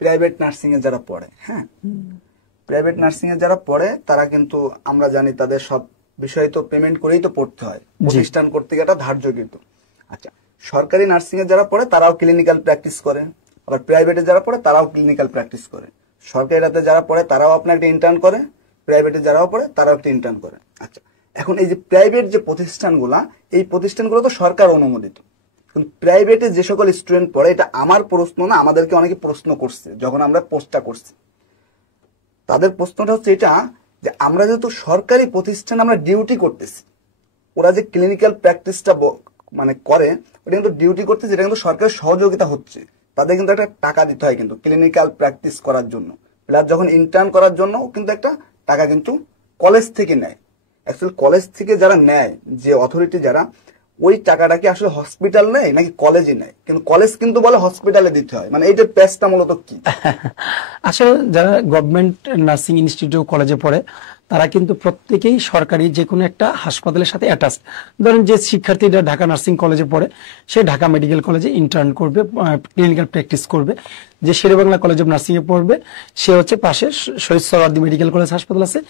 Private nursing এ যারা পড়ে, হ্যাঁ, প্রাইভেট নার্সিং এ যারা পড়ে তারা কিন্তু আমরা জানি তাদের সব বিষয় তো পেমেন্ট করেই তো পড়তে হয়, প্রতিষ্ঠান কর্তৃক এটা ধার্যকৃত। আচ্ছা, সরকারি নার্সিং এ যারা পড়ে তারাও ক্লিনিক্যাল প্র্যাকটিস করে, আবার প্রাইভেটে যারা পড়ে তারাও ক্লিনিক্যাল প্র্যাকটিস করে। সরকারিতে যারা পড়ে তারাও আপনার একটা ইন্টার্ন করে, প্রাইভেটে যারাও পড়ে তারাও একটা ইন্টার্ন করে। আচ্ছা, এখন এই যে প্রাইভেট যে প্রতিষ্ঠানগুলা, এই প্রতিষ্ঠানগুলো তো সরকার অনুমোদিত, কিন্তু প্রাইভেটে যে সকল স্টুডেন্ট পড়ে, এটা আমার প্রশ্ন না, আমাদেরকে অনেকে প্রশ্ন করছে যখন আমরা পোস্টটা করছি। তাদের প্রশ্নটা হচ্ছে এটা যে আমরা যেহেতু সরকারি প্রতিষ্ঠানে আমরা ডিউটি করতেছি, ওরা যে ক্লিনিক্যাল প্র্যাকটিসটা মানে করে ওটা কিন্তু ডিউটি করতেছে, এটা কিন্তু সরকারের সহযোগিতা হচ্ছে, তাদের কিন্তু একটা টাকা দিতে হয় কিন্তু ক্লিনিক্যাল প্র্যাকটিস করার জন্য, প্লাস যখন ইন্টার্ন করার জন্য কিন্তু একটা টাকা কিন্তু কলেজ থেকে নেয়। অ্যাকচুয়ালি কলেজ থেকে যারা নেয়, যে অথরিটি যারা, ওই টাকাটা কি আসলে হসপিটাল নেয় নাকি কলেজই নেয়? কিন্তু কলেজ কিন্তু বলে হসপিটালে দিতে হয়, মানে এইটার প্যাচটা মূলত কি? আসলে যারা গভর্নমেন্ট নার্সিং ইনস্টিটিউট কলেজে পড়ে তারা কিন্তু প্রত্যেকেই সরকারি যে কোনো একটা হাসপাতালের সাথে অ্যাটাচ। ধরেন যে শিক্ষার্থীরা ঢাকা নার্সিং কলেজে পড়ে সে ঢাকা মেডিকেল কলেজে ইন্টার্ন করবে, ক্লিনিক্যাল প্র্যাকটিস করবে। যে শেরেবাংলা কলেজ অফ নার্সিং এ পড়বে সে হচ্ছে পাশে শহীদ সোহরাওয়ার্দী মেডিকেল কলেজ হাসপাতাল আছে,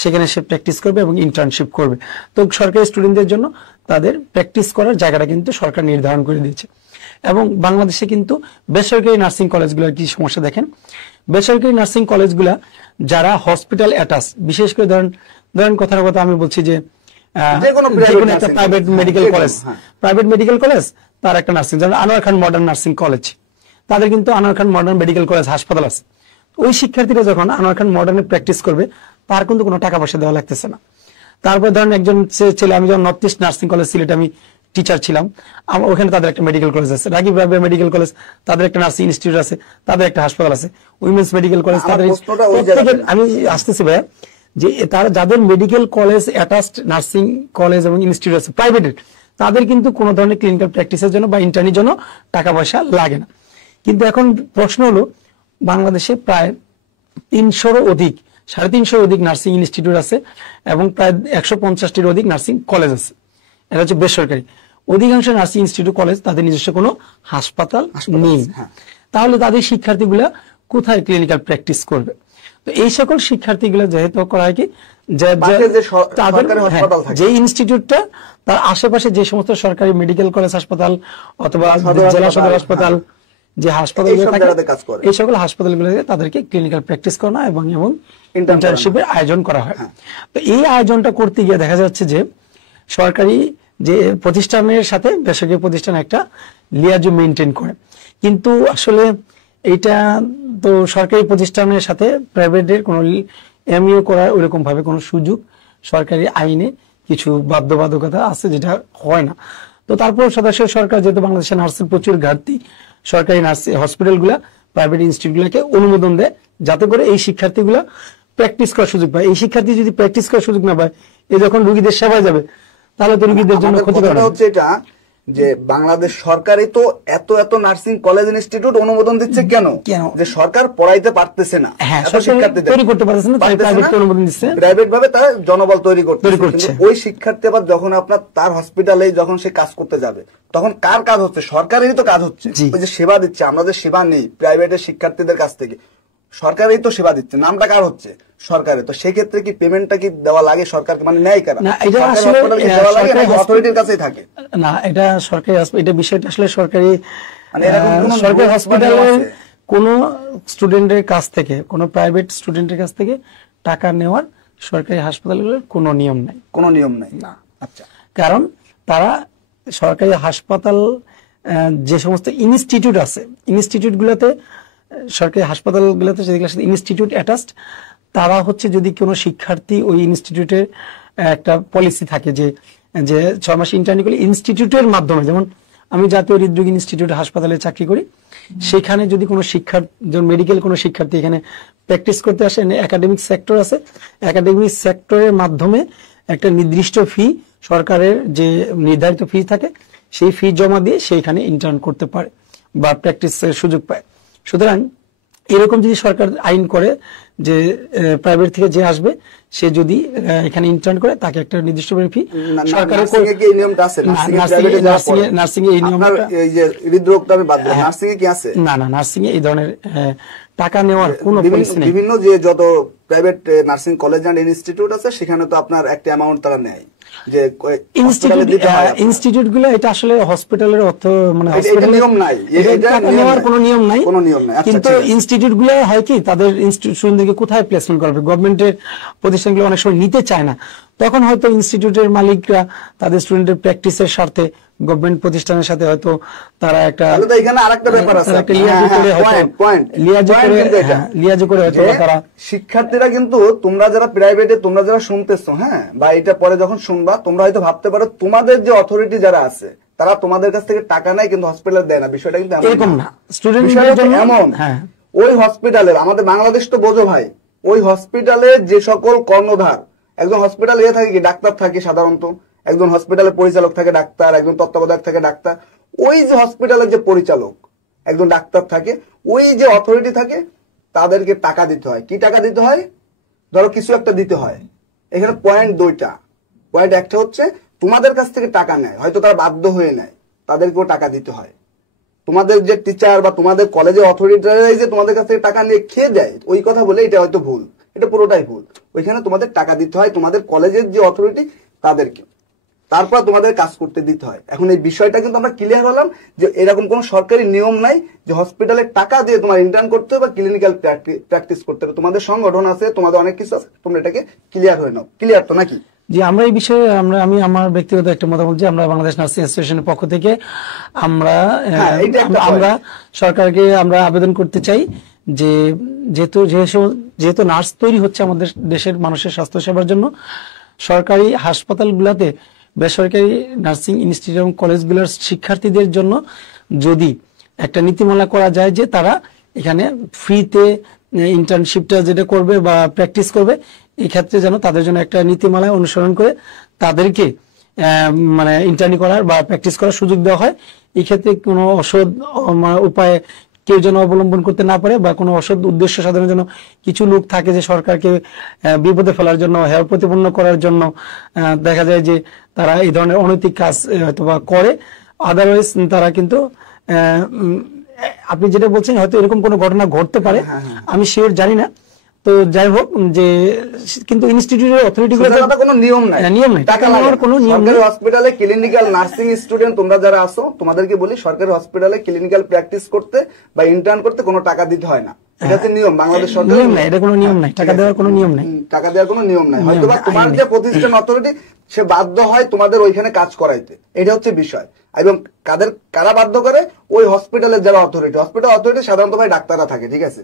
সেখানে সে প্র্যাকটিস করবে এবং ইন্টার্নশিপ করবে। তো সরকারি স্টুডেন্টদের জন্য তাদের প্র্যাকটিস করার জায়গাটা কিন্তু সরকার নির্ধারণ করে দিয়েছে। এবং বাংলাদেশে কিন্তু বেসরকারি নার্সিং কলেজগুলোর কি সমস্যা দেখেন, বেসরকারি নার্সিং কলেজগুলা যারা হসপিটাল অ্যাটাচ, বিশেষ করে ধরেন কথার কথা আমি বলছি যে একটা private medical college, private medical college তার একটা নার্সিং, যেমন আনোয়ার খান মডার্ন নার্সিং কলেজ, তাদের কিন্তু আনোয়ার খান মডার্ন মেডিকেল কলেজ হাসপাতাল আছে। ওই শিক্ষার্থীরা যখন আনোয়ার খান মডার্নে প্র্যাকটিস করবে তার কিন্তু কোনো টাকা পয়সা দেওয়া লাগতেছে না। তারপর ধরেন একজন ছেলে, আমি যখন নর্থ ইস্ট নার্সিং কলেজ সিলেটে আমি টিচার ছিলাম, ওখানে তাদের একটা মেডিকেল কলেজ আছে, রাগিব রাবেয়া মেডিকেল কলেজ তাদের একটা নার্সিং ইনস্টিটিউট আছে, তাদের একটা হাসপাতাল আছে, উইমেন্স মেডিকেল কলেজ তাদের। আমি আসতেছি ভাইয়া, যে তারা যাদের medical college attached nursing college এবং ইনস্টিটিউট আছে প্রাইভেটের, তাদের কিন্তু কোনো ধরনের ক্লিনিক্যাল প্র্যাকটিসের জন্য বা ইন্টার্নির জন্য টাকা পয়সা লাগে না। কিন্তু এখন প্রশ্ন হলো, বাংলাদেশে প্রায় 300-র অধিক, 350-র অধিক নার্সিং ইনস্টিটিউট আছে এবং প্রায় 150-টির অধিক নার্সিং কলেজ আছে, এটা হচ্ছে বেসরকারি। অধিকাংশ নার্সিং ইনস্টিটিউট কলেজ তাদের নিজস্ব কোনো হাসপাতাল নেই। তাহলে তাদের শিক্ষার্থীগুলা কোথায় ক্লিনিক্যাল প্র্যাকটিস করবে? তো এই সকল শিক্ষার্থীগুলো যেহেতু করা হয় কি, যে ইনস্টিটিউটটা তার আশেপাশে যে সমস্ত সরকারি মেডিকেল কলেজ হাসপাতাল অথবা জেলা সদর হাসপাতাল, যে হাসপাতালগুলো থাকে এই সকল হাসপাতালগুলোতে তাদেরকে ক্লিনিক্যাল প্র্যাকটিস করা এবং ইন্টার্নশিপের আয়োজন করা হয়। তো এই আয়োজনটা করতে গিয়ে দেখা যাচ্ছে যে সরকারি যে প্রতিষ্ঠানের সাথে বেসরকারি প্রতিষ্ঠান একটা লিয়াজু মেনটেন করে, কিন্তু আসলে এইটা তো সরকারি প্রতিষ্ঠানের সাথে প্রাইভেটের কোনো এমইও করার ওইরকম ভাবে কোনো সুযোগ সরকারি আইনে কিছু বাধ্যবাধকতা আছে যেটা হয় না। তো তারপর সদস্য সরকার, যেহেতু বাংলাদেশের নার্সের প্রচুর ঘাটতি, সরকারি নার্সিং হসপিটালগুলা প্রাইভেট ইনস্টিটিউটগুলোকে অনুমোদন দেয় যাতে করে এই শিক্ষার্থীগুলা প্র্যাকটিস করার সুযোগ পায়। এই শিক্ষার্থী যদি প্র্যাকটিস করার সুযোগ না পায়, এ যখন রোগীদের সেবায় যাবে তাহলে তো রোগীদের জন্য ক্ষতিকর হচ্ছে। এটা যে বাংলাদেশ সরকারই তো এত এত নার্সিং কলেজ ইনস্টিটিউট অনুমোদন দিচ্ছে কেন? যে সরকার পড়াইতে পারতেছে না, তৈরি করতে পারতেছে না, তাই প্রাইভেটকে অনুমোদন দিচ্ছে, প্রাইভেট ভাবে তারা জনবল তৈরি করছে। ওই শিক্ষার্থী আবার যখন আপনার তার হসপিটালে যখন সে কাজ করতে যাবে তখন কার কাজ হচ্ছে? সরকারেরই তো কাজ হচ্ছে। ওই যে সেবা দিচ্ছে, আমরা যে সেবা নেই প্রাইভেটের শিক্ষার্থীদের কাছ থেকে, সরকারই তো সেবা দিচ্ছে, নামটা কার হচ্ছে? সরকারের। তো সেক্ষেত্রে কি পেমেন্টটা কি দেওয়া লাগে সরকারকে, মানে নেয় কারা? না, এটা আসলে অথরিটির কাছেই থাকে না, এটা সরকারি, এটা বিষয়টা আসলে সরকারি, মানে সরকারি হসপিটালের কোন স্টুডেন্টের কাছ থেকে, কোন প্রাইভেট স্টুডেন্টের কাছ থেকে টাকা নেওয়ার সরকারি হাসপাতালগুলোর কোনো নিয়ম নাই। কোনো নিয়ম নাই না। আচ্ছা, কারণ তারা সরকারি হাসপাতাল যে সমস্ত ইনস্টিটিউট আছে, ইনস্টিটিউটগুলোতে, সরকারি হাসপাতালগুলোতে যেগুলোর সাথে ইনস্টিটিউট অ্যাটাচড, তারা হচ্ছে যদি কোনো শিক্ষার্থী ওই ইনস্টিটিউটের একটা পলিসি থাকে যে 6 মাস ইন্টার্নি করলে ইনস্টিটিউটের মাধ্যমে, যেমন আমি জাতীয় হৃদরোগ ইনস্টিটিউট হাসপাতালে চাকরি করি, সেখানে যদি কোনো শিক্ষার্থী, মেডিকেল কোনো শিক্ষার্থী এখানে প্র্যাকটিস করতে আসে, একাডেমিক সেক্টর আছে, একাডেমিক সেক্টরের মাধ্যমে একটা নির্দিষ্ট ফি, সরকারের যে নির্ধারিত ফি থাকে সেই ফি জমা দিয়ে সেইখানে ইন্টার্ন করতে পারে বা প্র্যাকটিসের সুযোগ পায়। সুতরাং এরকম যদি সরকার আইন করে যে প্রাইভেট থেকে যে আসবে সে যদি এখানে ইন্টার্ন করে তাকে একটা নির্দিষ্ট ফি, সরকারের নার্সিং এ এই নিয়মটা, এই যে হৃদরোগটা আমি বাদ দিলাম, নার্সিং এ কি আছে? না, নার্সিং এ এই ধরনের টাকা নেওয়ার কোনো পলিসি নেই। বিভিন্ন যে যত private nursing college and institute আছে সেখানে তো আপনার একটা অ্যামাউন্ট তারা নেয়, যে ইনস্টিটিউট গুলো এটা আসলে হসপিটালের অর্থ মানে নিয়ম নাই, নেওয়ার কোনো নিয়ম নাই, কোনো নিয়ম নাই। কিন্তু ইনস্টিটিউট গুলো হয় কি তাদের স্টুডেন্টদেরকে কোথায় প্লেসমেন্ট করবে, গভর্নমেন্টের প্রতিষ্ঠানগুলো অনেক সময় নিতে চায় না, তখন হয়তো ইনস্টিটিউটের মালিকরা তাদের স্টুডেন্টের প্র্যাকটিসের স্বার্থে গভর্নমেন্ট প্রতিষ্ঠানের সাথে হয়তো তারা একটা এখানে আরেকটা ব্যাপার আছে, লিয়াজো করে হয়তো তারা শিক্ষার্থীরা কিন্তু তোমরা যারা প্রাইভেটে তোমরা যারা শুনতেছো, হ্যাঁ, বা এটা পরে যখন শুনবা তোমরা হয়তো ভাবতে পারো তোমাদের যে অথরিটি যারা আছে তারা তোমাদের কাছ থেকে টাকা নেয় কিন্তু হসপিটাল দেয় না, বিষয়টা কিন্তু এরকম না। স্টুডেন্ট এমন ওই হসপিটালের, আমাদের বাংলাদেশ তো বোঝো ভাই, ওই হসপিটালে যে সকল কর্ণধার, একজন হসপিটালে থাকে কি ডাক্তার থাকে সাধারণত, একজন হসপিটালের পরিচালক থাকে ডাক্তার, একজন তত্ত্বাবধায়ক থাকে ডাক্তার, ওই যে হসপিটালের যে পরিচালক একজন ডাক্তার থাকে, ওই যে অথরিটি থাকে তাদেরকে টাকা দিতে হয়। কি টাকা দিতে হয়? ধরো কিছু একটা দিতে হয়। এখানে পয়েন্ট দুইটা, পয়েন্ট একটা হচ্ছে তোমাদের কাছ থেকে টাকা নেয়, হয়তো তারা বাধ্য হয়ে নেয়, তাদেরকেও টাকা দিতে হয়। তোমাদের যে টিচার বা তোমাদের কলেজের অথরিটিরাই যে তোমাদের কাছ থেকে টাকা নিয়ে খেয়ে দেয় ওই কথা বলে এটা হয়তো ভুল, এটা পুরোটাই ভুল। ওইখানে তোমাদের টাকা দিতে হয় তোমাদের কলেজের যে অথরিটি তাদেরকে, তারপর তোমাদের কাজ করতে দিতে হয়। এখন এই বিষয়টা কিন্তু আমরা ক্লিয়ার হলাম যে এরকম কোন সরকারি নিয়ম নাই যে হসপিটালে টাকা দিয়ে তোমার ইন্টার্ন করতে হবে বা ক্লিনিক্যাল প্র্যাকটিস করতে হবে। তোমাদের সংগঠন আছে, তোমাদের অনেক কিছু আছে, তোমরা এটাকে ক্লিয়ার হয়ে নাও। ক্লিয়ার তো নাকি? জি, আমরা এই বিষয়ে আমি আমার ব্যক্তিগত একটা মতামত যে আমরা বাংলাদেশ নার্সিং অ্যাসোসিয়েশনের পক্ষ থেকে আমরা সরকারকে আমরা আবেদন করতে চাই যে যেহেতু নার্স তৈরি হচ্ছে আমাদের দেশের মানুষের স্বাস্থ্য সেবার জন্য, সরকারি হাসপাতালগুলোতে বেসরকারি নার্সিং ইনস্টিটিউট এবং কলেজগুলোর শিক্ষার্থীদের জন্য যদি একটা নীতিমালা করা যায় যে তারা এখানে ফ্রিতে ইন্টার্নশিপটা যেটা করবে বা প্র্যাকটিস করবে, এই ক্ষেত্রে যেন তাদের জন্য একটা নীতিমালা অনুসরণ করে তাদেরকে মানে ইন্টার্নি করার বা প্র্যাকটিস করার সুযোগ দেওয়া হয়। এই ক্ষেত্রে কোনো অসৎ উপায়ে কেউ যেন অবলম্বন করতে না পারে বা কোনো অসৎ উদ্দেশ্য সাধনের জন্য কিছু লোক থাকে যে সরকারকে বিপদে ফেলার জন্য, হেয় প্রতিপন্ন করার জন্য দেখা যায় যে তারা এই ধরনের অনৈতিক কাজ হয়তো বা করে। আদারওয়াইজ তারা কিন্তু আপনি যেটা বলছেন হয়তো এরকম কোনো ঘটনা ঘটতে পারে, আমি শিওর জানি না। তো যাই হোক, যে কিন্তু ইনস্টিটিউটের অথরিটিগুলো কোনো নিয়ম নাই, টাকা নেওয়ার কোনো নিয়ম নেই। হসপিটালে ক্লিনিক্যাল নার্সিং স্টুডেন্ট তোমরা যারা আছো তোমাদেরকে বলি সরকারি হসপিটালে ক্লিনিক্যাল প্র্যাকটিস করতে বা ইন্টার্ন করতে কোনো টাকা দিতে হয় না। এটা হচ্ছে নিয়ম, বাংলাদেশ সরকার নিয়ম নাই, এটা কোনো নিয়ম নাই, টাকা দেওয়ার কোনো নিয়ম নাই, টাকা দেওয়ার কোনো নিয়ম নাই। হয়তো বা তোমার যে প্রতিষ্ঠান অথরিটি সে বাধ্য হয় তোমাদের ওইখানে কাজ করাইতে, এটা হচ্ছে বিষয়। এবং কারা বাধ্য করে? ওই হসপিটালের যারা অথরিটি, হসপিটাল অথরিটি সাধারণত ভাই ডাক্তাররা থাকে, ঠিক আছে।